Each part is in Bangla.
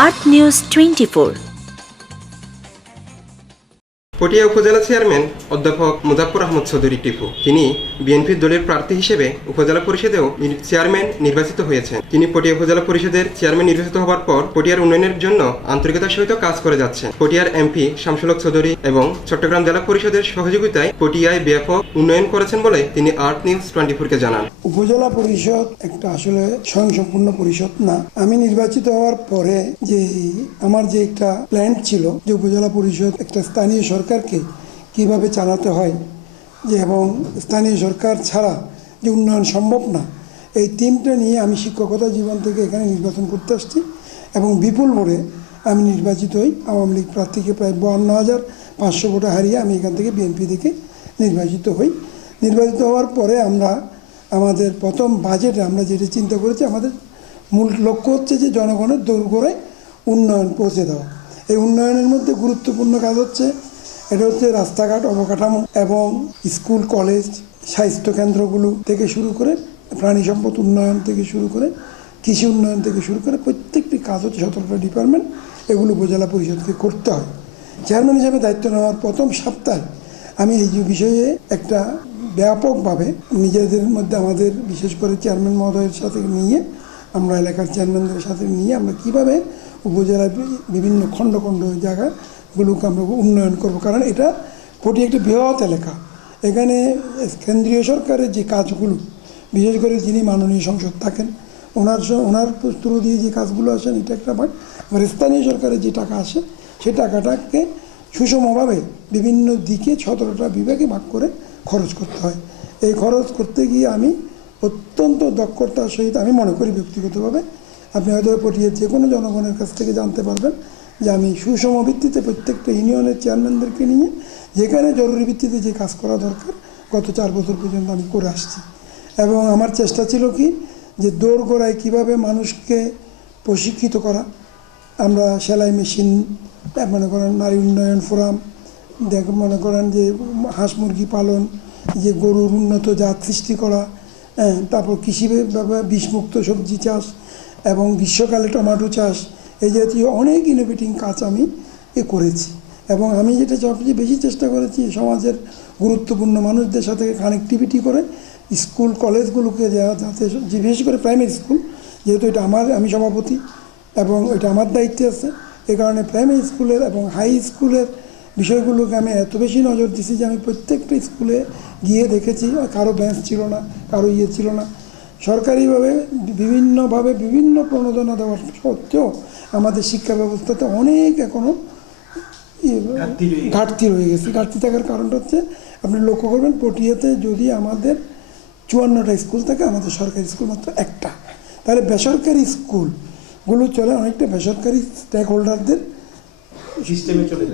Art news 24। পটিয়া উপজেলা চেয়ারম্যান অধ্যাপক মুজাফফর আহমদ চৌধুরী টিপু তিনি বিএনপির দলের প্রার্থী হিসেবে উপজেলা পরিষদেও চেয়ারম্যান নির্বাচিত হয়েছেন। তিনি পটিয়া উপজেলা পরিষদের চেয়ারম্যান নির্বাচিত হওয়ার পর পটিয়ার উন্নয়নের জন্য আন্তরিকতার সহিত কাজ করে যাচ্ছেন। পটিয়ার এমপি শামসুল হক চৌধুরী এবং চট্টগ্রাম জেলা পরিষদের সহযোগিতায় পটিয়ায় ব্যাপক উন্নয়ন করেছেন বলে তিনি আর্ট নিউজ 24-কে জানান। উপজেলা পরিষদ একটা আসলে স্বয়ংসম্পূর্ণ পরিষদ না। আমি নির্বাচিত হওয়ার পরে যে আমার যে একটা প্ল্যান ছিল যে উপজেলা পরিষদ একটা স্থানীয় সরকারকে কিভাবে চালাতে হয় যে এবং স্থানীয় সরকার ছাড়া যে উন্নয়ন সম্ভব না, এই থিমটা নিয়ে আমি শিক্ষকতা জীবন থেকে এখানে নির্বাচন করতে আসছি এবং বিপুল ভোটে আমি নির্বাচিত হই। আওয়ামী লীগ প্রার্থীকে প্রায় 52,500 ভোটে হারিয়ে আমি এখান থেকে বিএনপি থেকে নির্বাচিত হই। নির্বাচিত হওয়ার পরে আমরা আমাদের প্রথম বাজেটে আমরা যেটা চিন্তা করেছি, আমাদের মূল লক্ষ্য হচ্ছে যে জনগণের দোরগোড়ায় উন্নয়ন পৌঁছে দেওয়া। এই উন্নয়নের মধ্যে গুরুত্বপূর্ণ কাজ হচ্ছে এটা হচ্ছে রাস্তাঘাট অবকাঠামো এবং স্কুল কলেজ স্বাস্থ্যকেন্দ্রগুলো থেকে শুরু করে প্রাণী সম্পদ উন্নয়ন থেকে শুরু করে কৃষি উন্নয়ন থেকে শুরু করে প্রত্যেকটি কাজ হচ্ছে 17টা ডিপার্টমেন্ট, এগুলো উপজেলা পরিষদকে করতে হয়। চেয়ারম্যান হিসেবে দায়িত্ব নেওয়ার প্রথম সপ্তাহে আমি এই বিষয়ে একটা ব্যাপকভাবে নিজেদের মধ্যে আমাদের বিশেষ করে চেয়ারম্যান মহোদয়ের সাথে নিয়ে আমরা এলাকার চেয়ারম্যানদের সাথে নিয়ে আমরা কীভাবে উপজেলার বিভিন্ন খণ্ড খণ্ড জায়গাগুলোকে আমরা উন্নয়ন করব। কারণ এটা পটিয়া একটা বৃহৎ এলাকা, এখানে কেন্দ্রীয় সরকারের যে কাজগুলো বিশেষ করে যিনি মাননীয় সংসদ থাকেন ওনার থ্রু দিয়ে যে কাজগুলো আসেন এটা একটা ভাগ, আবার স্থানীয় সরকারের যে টাকা আসে সেই টাকাটাকে সুষমভাবে বিভিন্ন দিকে 17টা বিভাগে ভাগ করে খরচ করতে হয়। এই খরচ করতে গিয়ে আমি অত্যন্ত দক্ষতার সহিত আমি মনে করি ব্যক্তিগতভাবে, আপনি হয়তো পটিয়ার যে কোনো জনগণের কাছ থেকে জানতে পারবেন যে আমি সুষম ভিত্তিতে প্রত্যেকটা ইউনিয়নের চেয়ারম্যানদেরকে নিয়ে যেখানে জরুরি ভিত্তিতে যে কাজ করা দরকার গত 4 বছর পর্যন্ত আমি করে আসছি। এবং আমার চেষ্টা ছিল কি যে দোরগোড়ায় কীভাবে মানুষকে প্রশিক্ষিত করা। আমরা সেলাই মেশিন, মনে করেন নারী উন্নয়ন ফোরাম, মনে করেন যে হাঁস মুরগি পালন, যে গরুর উন্নত জাত সৃষ্টি করা, তারপর কৃষি বিষমুক্ত সবজি চাষ এবং গ্রীষ্মকালে টমেটো চাষ, এই জাতীয় অনেক ইনোভেটিং কাজ আমি করেছি। এবং আমি যেটা সবচেয়ে বেশি চেষ্টা করেছি সমাজের গুরুত্বপূর্ণ মানুষদের সাথে কানেক্টিভিটি করে স্কুল কলেজগুলোকে যাতে বিশেষ করে প্রাইমারি স্কুল, যেহেতু এটা আমি সভাপতি এবং এটা আমার দায়িত্বে আছে, এ কারণে প্রাইমারি স্কুলের এবং হাই স্কুলের বিষয়গুলোকে আমি এত বেশি নজর দিছি যে আমি প্রত্যেকটা স্কুলে গিয়ে দেখেছি কারো বেঞ্চ ছিল না, কারো ছিল না। সরকারিভাবে বিভিন্ন প্রণোদনা দেওয়ার সত্ত্বেও আমাদের শিক্ষা ব্যবস্থাতে অনেক এখনও ঘাটতি রয়ে গেছে। ঘাটতি থাকার কারণটা হচ্ছে আপনি লক্ষ্য করবেন পটিয়াতে যদি আমাদের 54টা স্কুল থাকে, আমাদের সরকারি স্কুল মাত্র একটা, তাহলে বেসরকারি স্কুলগুলো চলে অনেকটা বেসরকারি স্টেক হোল্ডারদের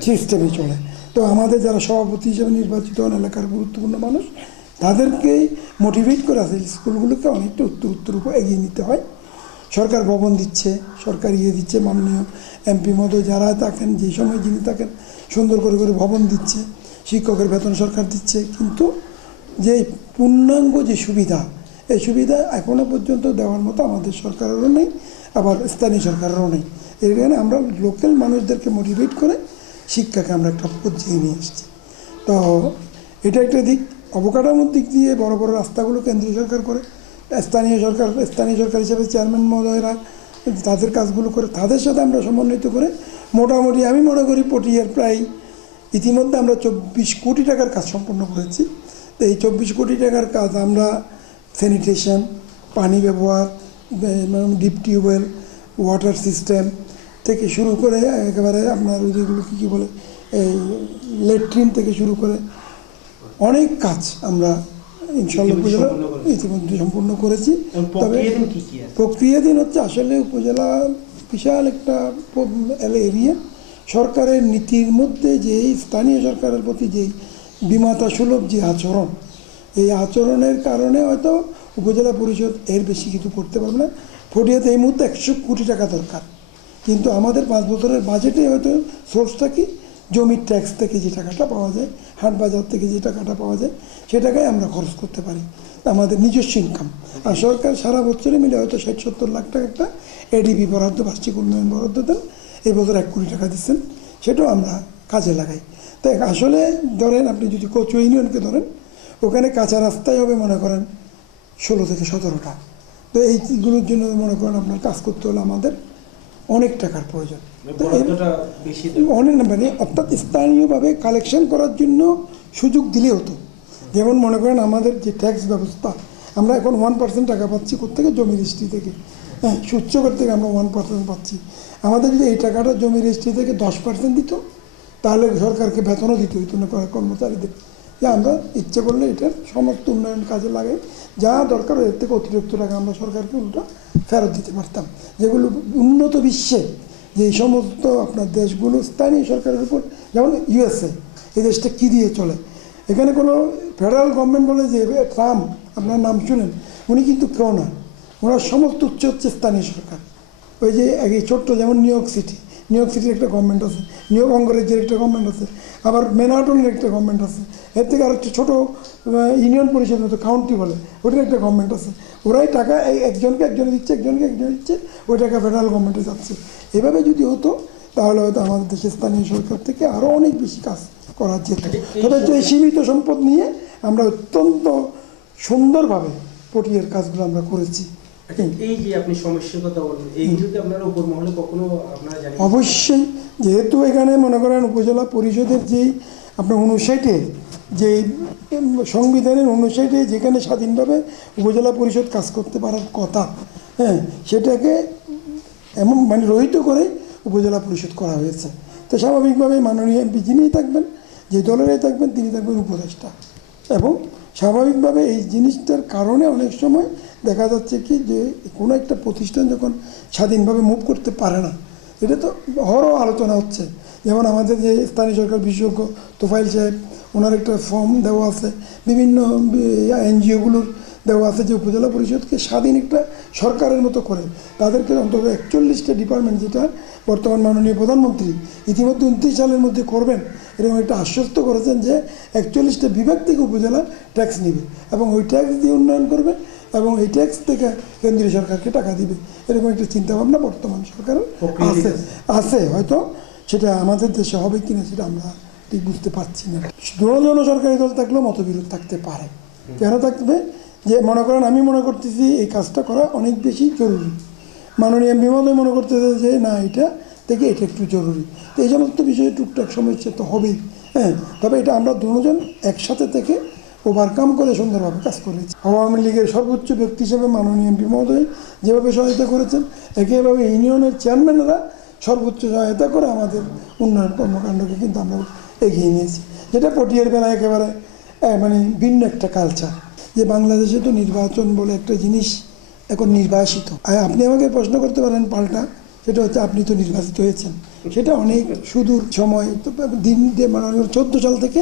সিস্টেমে চলে। তো আমাদের যারা সভাপতি হিসেবে নির্বাচিত হন এলাকার গুরুত্বপূর্ণ মানুষ, তাদেরকে মোটিভেট করে আছে স্কুলগুলোকে অনেকটা উত্তর উপর এগিয়ে নিতে হয়। সরকার ভবন দিচ্ছে, সরকার দিচ্ছে, মাননীয় এমপি মহোদয় যারা থাকেন যে সময় যিনি থাকেন সুন্দর করে ভবন দিচ্ছে, শিক্ষকের বেতন সরকার দিচ্ছে, কিন্তু যে পূর্ণাঙ্গ যে সুবিধা এই সুবিধা এখনও পর্যন্ত দেওয়ার মতো আমাদের সরকারেরও নেই, আবার স্থানীয় সরকারেরও নেই। এর কারণে আমরা লোকাল মানুষদেরকে মোটিভেট করে শিক্ষাকে আমরা একটা পর্যায়ে নিয়ে এসেছি। তো এটা একটা দিক। অবকাঠামোর দিক দিয়ে বড় বড় রাস্তাগুলো কেন্দ্রীয় সরকার করে, স্থানীয় সরকার হিসেবে চেয়ারম্যান মহোদয়রা তাদের কাজগুলো করে, তাদের সাথে আমরা সমন্বিত করে মোটামুটি আমি মনে করি পটিয়ার প্রায় ইতিমধ্যে আমরা 24 কোটি টাকার কাজ সম্পন্ন করেছি। তো এই 24 কোটি টাকার কাজ আমরা স্যানিটেশন, পানি ব্যবহার, ডিপ টিউবওয়েল, ওয়াটার সিস্টেম থেকে শুরু করে একেবারে আপনার যেগুলো কী বলে এই ল্যাট্রিন থেকে শুরু করে অনেক কাজ আমরা ইনশাআল্লাহ উপজেলা ইতিমধ্যে সম্পূর্ণ করেছি। তবে প্রক্রিয়াধীন হচ্ছে আসলে উপজেলা বিশাল একটা এরিয়া। সরকারের নীতির মধ্যে যে স্থানীয় সরকারের প্রতি যেই বিমাতা সুলভ যে আচরণ, এই আচরণের কারণে হয়তো উপজেলা পরিষদ এর বেশি কিছু করতে পারবে না। পটিয়াতে এই মুহূর্তে 100 কোটি টাকা দরকার, কিন্তু আমাদের 5 বছরের বাজেটে হয়তো সোর্সটা কি জমির ট্যাক্স থেকে যে টাকাটা পাওয়া যায়, হাট বাজার থেকে যে টাকাটা পাওয়া যায়, সে টাকায় আমরা খরচ করতে পারি, আমাদের নিজস্ব ইনকাম। আর সরকার সারা বছরে মিলে হয়তো 60-70 লাখ টাকা একটা এডিপি বরাদ্দ, বার্ষিক উন্নয়ন বরাদ্দ দেন। এই বছর 1 কোটি টাকা দিচ্ছেন, সেটাও আমরা কাজে লাগাই। তাই আসলে ধরেন আপনি যদি কচু ইউনিয়নকে ধরেন, ওখানে কাঁচা রাস্তায় হবে মনে করেন 16 থেকে 17টা। তো এইগুলোর জন্য মনে করেন আপনার কাজ করতে হলে আমাদের অনেক টাকার প্রয়োজন। অনেক মানে অর্থাৎ স্থানীয়ভাবে কালেকশন করার জন্য সুযোগ দিলে হতো। যেমন মনে করেন আমাদের যে ট্যাক্স ব্যবস্থা, আমরা এখন 1% টাকা পাচ্ছি কোত্থেকে? জমি রেজিস্ট্রি থেকে। হ্যাঁ, সূচ্যকর থেকে আমরা 1% পাচ্ছি। আমাদের যদি এই টাকাটা জমি রেজিস্ট্রি থেকে 10% দিত, তাহলে সরকারকে বেতনও দিতে হইতো না কর্মচারীদের, যে আমরা ইচ্ছে করলে এটার সমস্ত উন্নয়ন কাজে লাগাই, যা দরকার এর থেকে অতিরিক্ত টাকা আমরা সরকারকে উল্টা ফেরত দিতে পারতাম। যেগুলো উন্নত বিশ্বে যে সমস্ত আপনার দেশগুলো স্থানীয় সরকারের উপর, যেমন ইউএসএ, এই দেশটা কী দিয়ে চলে, এখানে কোনো ফেডারেল গভর্নমেন্ট বলে যে ট্রাম্প, আপনার নাম শুনেন, উনি কিন্তু কেউ না, ওনার সমস্ত উচ্চ হচ্ছে স্থানীয় সরকার। ওই যে এই ছোট্ট যেমন নিউ ইয়র্ক সিটির একটা গভর্নমেন্ট আছে, নিউ ইয়র্ক অঙ্গরাজ্যের একটা গভর্নমেন্ট আছে, আবার ম্যানহাটনের একটা গভর্নমেন্ট আছে, এর থেকে আর একটা ছোটো ইউনিয়ন পরিষদ মতো কাউন্টি বলে, ওটার একটা গভর্নমেন্ট আছে। ওরাই টাকা একজনে দিচ্ছে, একজনে দিচ্ছে, ওই টাকা ফেডারেল গভর্নমেন্টে যাচ্ছে। এভাবে যদি হতো তাহলে হয়তো আমাদের দেশের স্থানীয় সরকার থেকে আরও অনেক বেশি কাজ করা যেত। তবে এই সীমিত সম্পদ নিয়ে আমরা অত্যন্ত সুন্দরভাবে পটিয়ার কাজগুলো আমরা করেছি। এই যে আপনি সমস্যার কথা বললেন, এইগুলোকে আপনারা উপর মহলে কখনো আপনারা জানেন? অবশ্যই, যেহেতু এখানে মনে করেন উপজেলা পরিষদের যেই আপনার 59-এ যে সংবিধানের 59-এ যেখানে স্বাধীনভাবে উপজেলা পরিষদ কাজ করতে পারার কথা, হ্যাঁ, সেটাকে এমন মানে রহিত করে উপজেলা পরিষদ করা হয়েছে। তো স্বাভাবিকভাবে মাননীয় এমপি যিনিই থাকবেন, যে দলেরই থাকবেন, তিনি থাকবেন উপদেষ্টা। এবং স্বাভাবিকভাবে এই জিনিসটার কারণে অনেক সময় দেখা যাচ্ছে কি যে কোনো একটা প্রতিষ্ঠান যখন স্বাধীনভাবে মুভ করতে পারে না, এটা তো অহরহ আলোচনা হচ্ছে। যেমন আমাদের যে স্থানীয় সরকার বিশেষজ্ঞ তোফাইল সাহেব, ওনার একটা ফর্ম দেওয়া আছে, বিভিন্ন এনজিওগুলোর দেওয়া আছে যে উপজেলা পরিষদকে স্বাধীন একটা সরকারের মতো করে তাদেরকে অন্তত 41টা ডিপার্টমেন্ট, যেটা বর্তমান মাননীয় প্রধানমন্ত্রী ইতিমধ্যে 29 সালের মধ্যে করবেন, এরকম একটা আশ্বস্ত করেছেন যে 41টা বিভাগ থেকে উপজেলা ট্যাক্স নেবে এবং ওই ট্যাক্স দিয়ে উন্নয়ন করবে এবং এই ট্যাক্স থেকে কেন্দ্রীয় সরকারকে টাকা দিবে। এরকম একটা চিন্তাভাবনা বর্তমান সরকারের আছে। হয়তো সেটা আমাদের দেশে হবে কিনা সেটা আমরা ঠিক বুঝতে পারছি না। জন সরকারি দল থাকলেও মতবিরোধ থাকতে পারে। কেন থাকবে? যে মনে করেন আমি মনে করতেছি এই কাজটা করা অনেক বেশি জরুরি, মাননীয় এমপি মহোদয় মনে করতেছে যে না, এটা থেকে এটা একটু জরুরি। তো এই সমস্ত বিষয়ে টুকটাক সমস্যা তো হবেই, হ্যাঁ। তবে এটা আমরা দুজন একসাথে থেকে ওভারকাম করে সুন্দরভাবে কাজ করেছি। আওয়ামী লীগের সর্বোচ্চ ব্যক্তি হিসেবে মাননীয় এমপি মহোদয় যেভাবে সহায়তা করেছেন, একইভাবে ইউনিয়নের চেয়ারম্যানেরা সর্বোচ্চ সহায়তা করে আমাদের উন্নয়ন কর্মকাণ্ডকে কিন্তু আমরা এগিয়ে নিয়েছি, যেটা পটিয়ার বেলায় একেবারে মানে ভিন্ন একটা কালচার। যে বাংলাদেশে তো নির্বাচন বলে একটা জিনিস এখন নির্বাসিত। আপনি আমাকে প্রশ্ন করতে পারেন পাল্টা, সেটা হচ্ছে আপনি তো নির্বাচিত হয়েছেন, সেটা অনেক সুদূর সময়। তো দিন মানে 14 সাল থেকে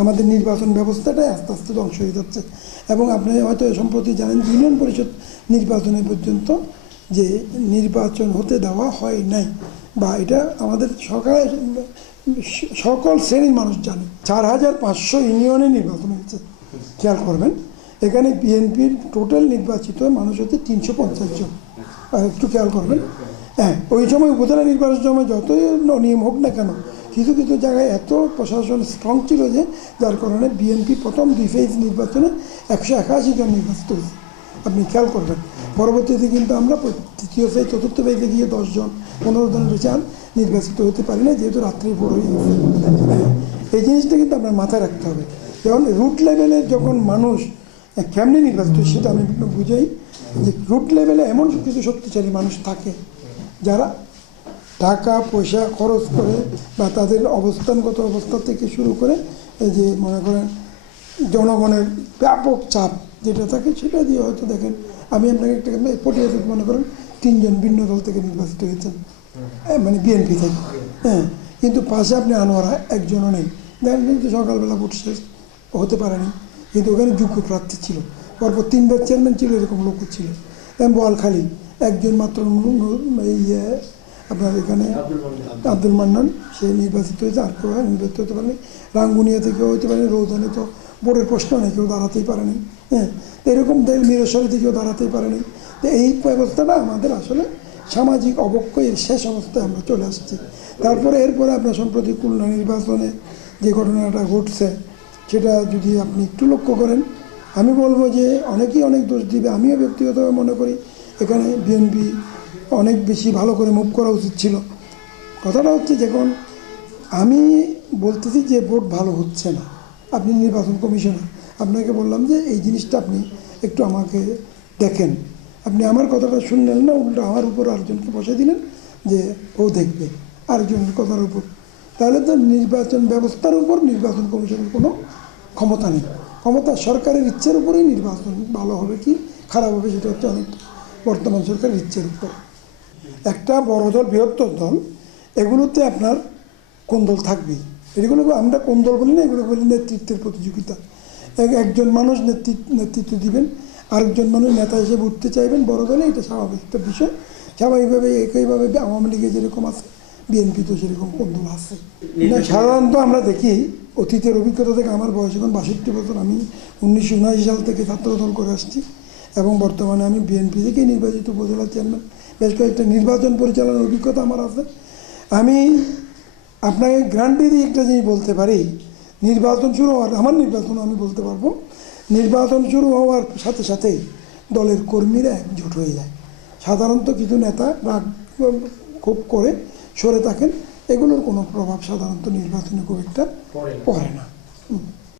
আমাদের নির্বাচন ব্যবস্থাটাই আস্তে আস্তে ধ্বংস হয়ে যাচ্ছে। এবং আপনি হয়তো সম্প্রতি জানেন ইউনিয়ন পরিষদ নির্বাচনের পর্যন্ত যে নির্বাচন হতে দেওয়া হয় নাই, বা এটা আমাদের সকল শ্রেণীর মানুষ জানে। 4500 ইউনিয়নে নির্বাচন হয়েছে। খেয়াল করবেন, এখানে বিএনপির টোটাল নির্বাচিত মানুষ হচ্ছে 350 জন। একটু খেয়াল করবেন, হ্যাঁ, ওই সময় উপজেলা নির্বাচনের সময় যতই নিয়ম হোক না কেন, কিছু কিছু জায়গায় এত প্রশাসন স্ট্রং ছিল যে যার কারণে বিএনপি প্রথম 2 ফেজ নির্বাচনে 181 জন নির্বাচিত হয়েছে। আপনি খেয়াল করবেন, পরবর্তীতে কিন্তু আমরা 3য় ফেজ 4র্থ ফেজে গিয়ে 10 জন 15 জনের বেশি আর নির্বাচিত হতে পারি না, যেহেতু রাত্রি বড় হয়ে গেছে। এই জিনিসটা কিন্তু আপনার মাথায় রাখতে হবে। যেমন রুট লেভেলে যখন মানুষ কেমনি নির্বাচিত, সেটা আমি বুঝাই যে রুট লেভেলে এমন কিছু শক্তিশালী মানুষ থাকে যারা টাকা পয়সা খরচ করে বা তাদের অবস্থানগত অবস্থা থেকে শুরু করে এই যে মনে করেন জনগণের ব্যাপক চাপ যেটা থাকে, সেটা দিয়ে হয়তো দেখেন আমি আপনাকে একটা পটিয়া থেকে মনে করেন 3 জন ভিন্ন দল থেকে নির্বাচিত হয়েছেন, মানে বিএনপি থেকে, হ্যাঁ। কিন্তু পাশে আপনি আনোয়ারা একজনও নেই, দেখেন যে সকালবেলা ভোট শেষ হতে পারেনি, কিন্তু ওখানে যোগ্য প্রার্থী ছিল, পরপর 3বার চেয়ারম্যান ছিল, এরকম লোকও ছিল। বোয়ালখালী একজন মাত্র আপনার এখানে আব্দুল মান্নান। আব্দুল মান্নান সে নির্বাচিত হয়েছে, আর কেউ নির্বাচিত হতে পারেনি। রাঙ্গুনিয়া থেকেও হতে পারেনি, রৌদানে তো বোর্ডের প্রশ্ন নেই, কেউ দাঁড়াতেই পারেনি। হ্যাঁ, তো এরকম মিরসরে থেকেও দাঁড়াতেই পারেনি। তো এই ব্যবস্থাটা আমাদের আসলে সামাজিক অবক্ষয়ের শেষ অবস্থায় আমরা চলে আসছি। তারপরে এরপরে আপনার সম্প্রতি খুলনা নির্বাচনে যে ঘটনাটা ঘটছে সেটা যদি আপনি একটু লক্ষ্য করেন, আমি বলবো যে অনেকেই অনেক দোষ দিবে, আমিও ব্যক্তিগতভাবে মনে করি এখানে বিএনপি অনেক বেশি ভালো করে মুভ করা উচিত ছিল। কথাটা হচ্ছে যখন আমি বলতেছি যে ভোট ভালো হচ্ছে না, আপনি নির্বাচন কমিশনার, আপনাকে বললাম যে এই জিনিসটা আপনি একটু আমাকে দেখেন, আপনি আমার কথাটা শুনলেন না, উল্টো আমার উপর আরেকজনকে বসে দিলেন যে ও দেখবে আরেকজনের কথার উপর। তাহলে তো নির্বাচন ব্যবস্থার উপর নির্বাচন কমিশনের কোনো ক্ষমতা নেই। ক্ষমতা সরকারের ইচ্ছের উপরেই নির্বাচন ভালো হবে কি খারাপ হবে সেটা হচ্ছে অনেক বর্তমান সরকারের ইচ্ছের উপর। একটা বড় দল, বৃহত্তর দল, এগুলোতে আপনার কোন্দল থাকবেই। এগুলো আমরা কোন্দল বলি না, এগুলো বলি নেতৃত্বের প্রতিযোগিতা। একজন মানুষ নেতৃত্ব দিবেন, আরেকজন মানুষ নেতা হিসেবে উঠতে চাইবেন বড় দলে, এটা স্বাভাবিক একটা বিষয়। স্বাভাবিকভাবে একইভাবে আওয়ামী লীগে যেরকম আছে বিএনপি তো সেরকম কোন্দল আছে না। সাধারণত আমরা দেখি অতীতের অভিজ্ঞতা থেকে, আমার বয়স এখন 62 বছর, আমি 1979 সাল থেকে ছাত্রদল করে আসছি এবং বর্তমানে আমি বিএনপি থেকে নির্বাচিত উপজেলা চেয়ারম্যান, বেশ কয়েকটা নির্বাচন পরিচালনার অভিজ্ঞতা আমার আছে। আমি আপনাকে গ্যারান্টি দিয়ে একটা জিনিস বলতে পারি, নির্বাচন শুরু হওয়ার, আমার নির্বাচন আমি বলতে পারবো, নির্বাচন শুরু হওয়ার সাথে সাথে দলের কর্মীরা একজোট হয়ে যায়। সাধারণত কিছু নেতা রাগ খুব করে সরে থাকেন, এগুলোর কোনো প্রভাব সাধারণত নির্বাচনে খুব একটা পড়ে না।